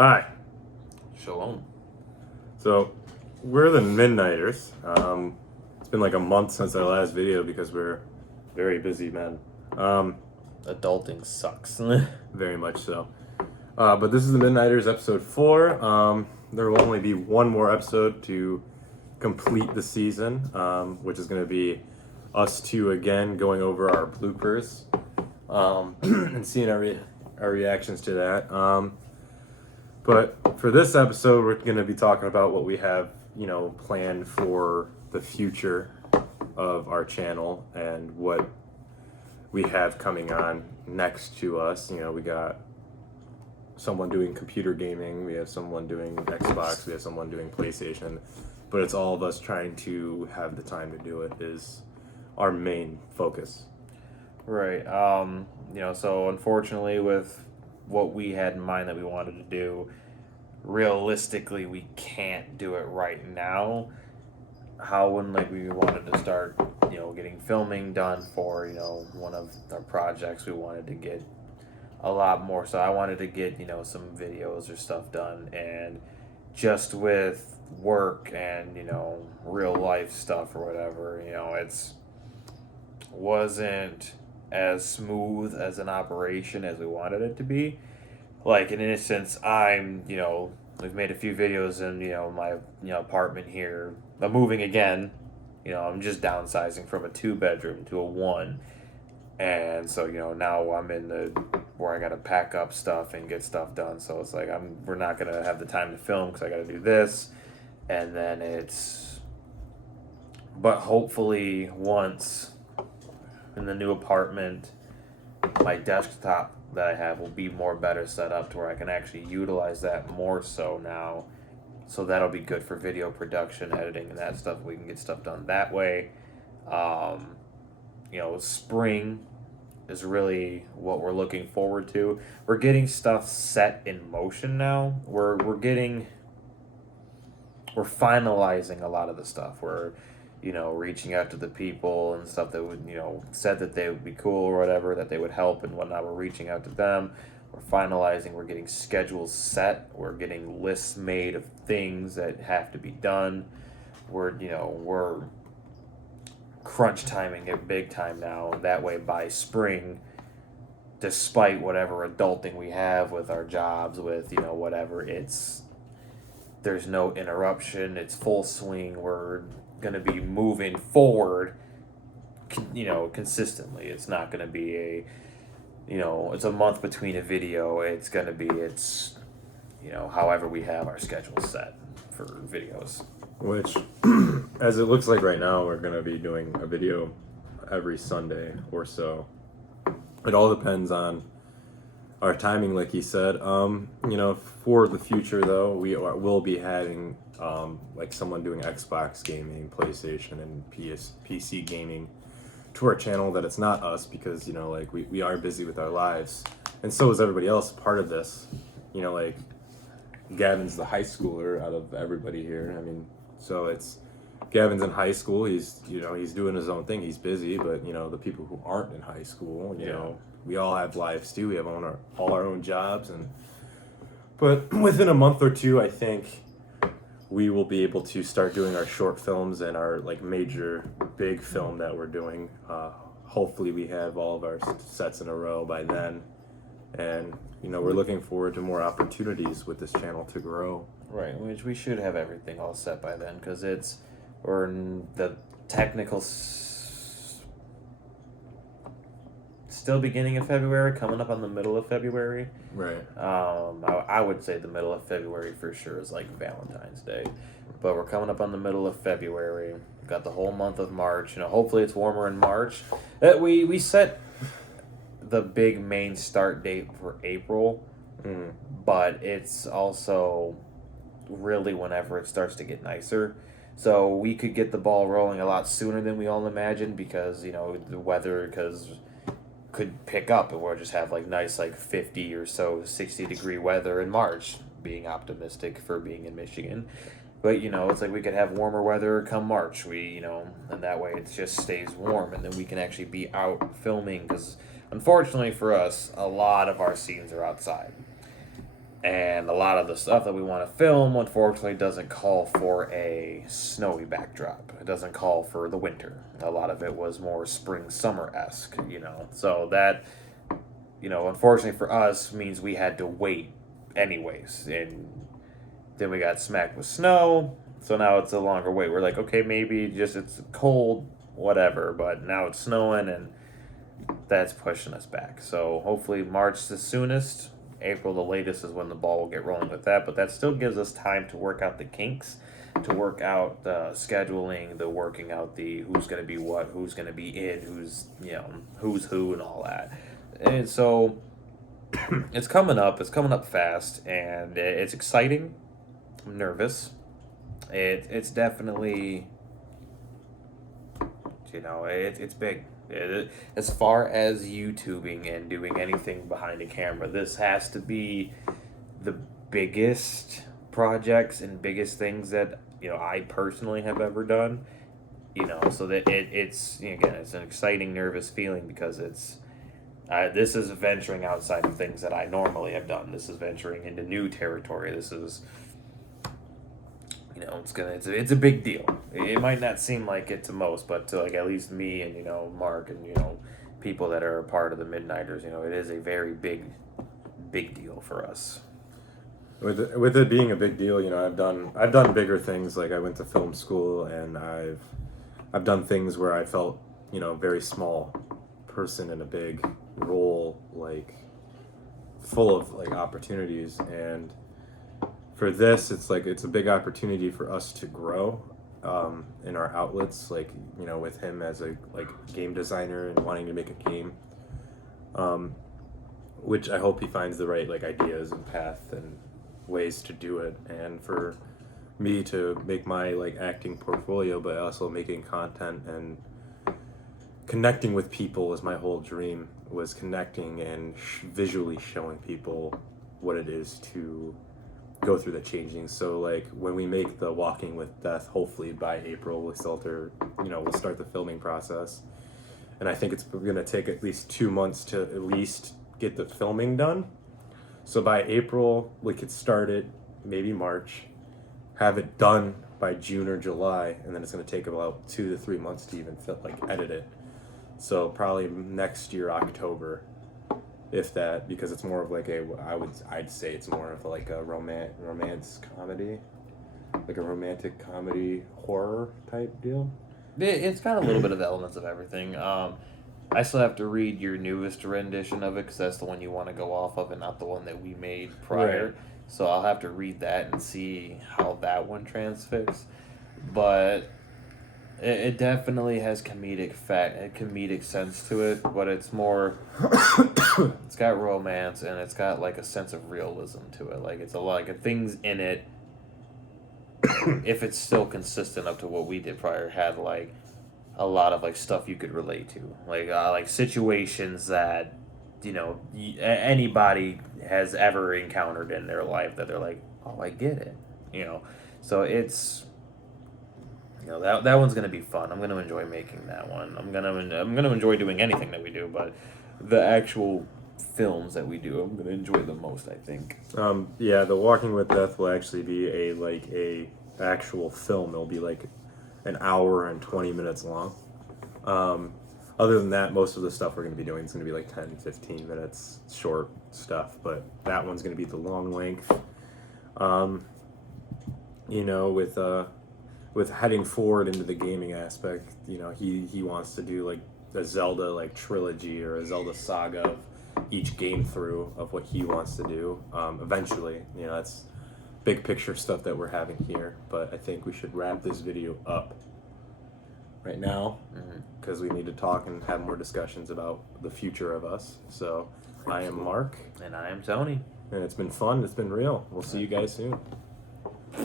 Hi. Shalom. So, we're the MidNighters. It's been like a month since our last video because we're very busy men. Adulting sucks. Very much so. But this is the MidNighters Ep.4. There will only be one more episode to complete the season, which is going to be us two again going over our bloopers and seeing our reactions to that. But for this episode, we're going to be talking about what we have, planned for the future of our channel and what we have coming on next to us. We got someone doing computer gaming, we have someone doing Xbox, we have someone doing PlayStation, but it's all of us trying to have the time to do it is our main focus. Right. So unfortunately with what we had in mind that we wanted to do, realistically we can't do it right now. When we wanted to start, getting filming done for, one of our projects, we wanted to get a lot more. So I wanted to get, some videos or stuff done, and just with work and, real life stuff or whatever, it's wasn't as smooth as an operation as we wanted it to be. Like, in instance, we've made a few videos in, my, apartment here. I'm moving again. I'm just downsizing from a 2-bedroom to a 1. And so, now I'm in where I got to pack up stuff and get stuff done. So it's like, we're not going to have the time to film because I got to do this. And then but hopefully once in the new apartment, my desktop that I have will be better set up to where I can actually utilize that more so now. So that'll be good for video production, editing, and that stuff. We can get stuff done that way. Spring is really what we're looking forward to. We're getting stuff set in motion now. We're finalizing a lot of the stuff. We're reaching out to the people and stuff that would, said that they would be cool or whatever, that they would help and whatnot. We're reaching out to them. We're finalizing. We're getting schedules set. We're getting lists made of things that have to be done. We're crunch timing it big time now. That way by spring, despite whatever adulting we have with our jobs, with, whatever, there's no interruption. It's full swing. We're going to be moving forward, consistently. It's not going to be it's a month between a video. It's going to be, however we have our schedule set for videos. Which, as it looks like right now, we're going to be doing a video every Sunday or so. It all depends on our timing, like he said. For the future, though, we'll be having someone doing Xbox gaming, PlayStation, and PC gaming to our channel. That it's not us because we are busy with our lives, and so is everybody else. Part of this, Gavin's the high schooler out of everybody here. So it's Gavin's in high school. He's doing his own thing. He's busy, but the people who aren't in high school, we all have lives too. We have all our own jobs, but within a month or two, I think we will be able to start doing our short films and our major big film that we're doing. Hopefully, we have all of our sets in a row by then, and we're looking forward to more opportunities with this channel to grow. Right, which we should have everything all set by then, because we're in the technical still beginning of February, coming up on the middle of February. Right. I would say the middle of February for sure is like Valentine's Day, but we're coming up on the middle of February. We've got the whole month of March. Hopefully it's warmer in March. We set the big main start date for April, but it's also really whenever it starts to get nicer. So we could get the ball rolling a lot sooner than we all imagined because, the weather could pick up and we'll just have nice 50 or so 60-degree weather in March, being optimistic for being in Michigan. But it's we could have warmer weather come March. And that way it just stays warm, and then we can actually be out filming, because unfortunately for us, a lot of our scenes are outside. And a lot of the stuff that we want to film, unfortunately, doesn't call for a snowy backdrop. It doesn't call for the winter. A lot of it was more spring, summer-esque, So that, unfortunately for us, means we had to wait anyways. And then we got smacked with snow, so now it's a longer wait. We're like, okay, maybe just it's cold, whatever, but now it's snowing, and that's pushing us back. So hopefully March the soonest. April the latest is when the ball will get rolling with that, but that still gives us time to work out the kinks, to work out the scheduling, the working out the who's going to be what, who's going to be in, who's who, and all that. And so it's coming up fast, and it's exciting. I'm nervous. It's definitely, it's big. As far as YouTubing and doing anything behind a camera, this has to be the biggest projects and biggest things that I personally have ever done. So that it's again, it's an exciting, nervous feeling because this is venturing outside of things that I normally have done. This is venturing into new territory. This is it's a big deal. It might not seem like it to most, but to at least me and Mark and people that are a part of the Midnighters, it is a very big deal for us. With it being a big deal, I've done bigger things. Like I went to film school, and I've done things where I felt very small person in a big role, like full of opportunities. And for this, it's a big opportunity for us to grow in our outlets, with him as a game designer and wanting to make a game, which I hope he finds the right ideas and path and ways to do it, and for me to make my acting portfolio, but also making content and connecting with people was my whole dream, was connecting and visually showing people what it is to go through the changing. So when we make the Walking with Death, hopefully by April, we'll start the filming process, and I think it's going to take at least 2 months to at least get the filming done. So by April we could start it, maybe March, have it done by June or July, and then it's going to take about 2 to 3 months to even edit it. So probably next year October, if that, because it's more of I'd say it's more of a romance comedy, a romantic comedy horror type deal. It's got a little bit of elements of everything. I still have to read your newest rendition of it because that's the one you want to go off of and not the one that we made prior. Right. So I'll have to read that and see how that one transfixes. But it definitely has comedic sense to it, but it's more. It's got romance and it's got a sense of realism to it. It's a lot of things in it. If it's still consistent up to what we did prior, had a lot of stuff you could relate to, situations that anybody has ever encountered in their life that they're oh, I get it, So it's. That one's gonna be fun. I'm gonna enjoy making that one. I'm gonna enjoy doing anything that we do, but the actual films that we do, I'm gonna enjoy the most, I think. Yeah, the Walking with Death will actually be a actual film. It'll be an hour and 20 minutes long. Other than that, most of the stuff we're going to be doing is going to be 10, 15 minutes short stuff, but that one's going to be the long length. With heading forward into the gaming aspect, he wants to do a Zelda trilogy or a Zelda saga of each game through of what he wants to do. Eventually, that's big picture stuff that we're having here, but I think we should wrap this video up right now because we need to talk and have more discussions about the future of us. So I am Mark. And I am Tony. And it's been fun. It's been real. We'll see you guys soon.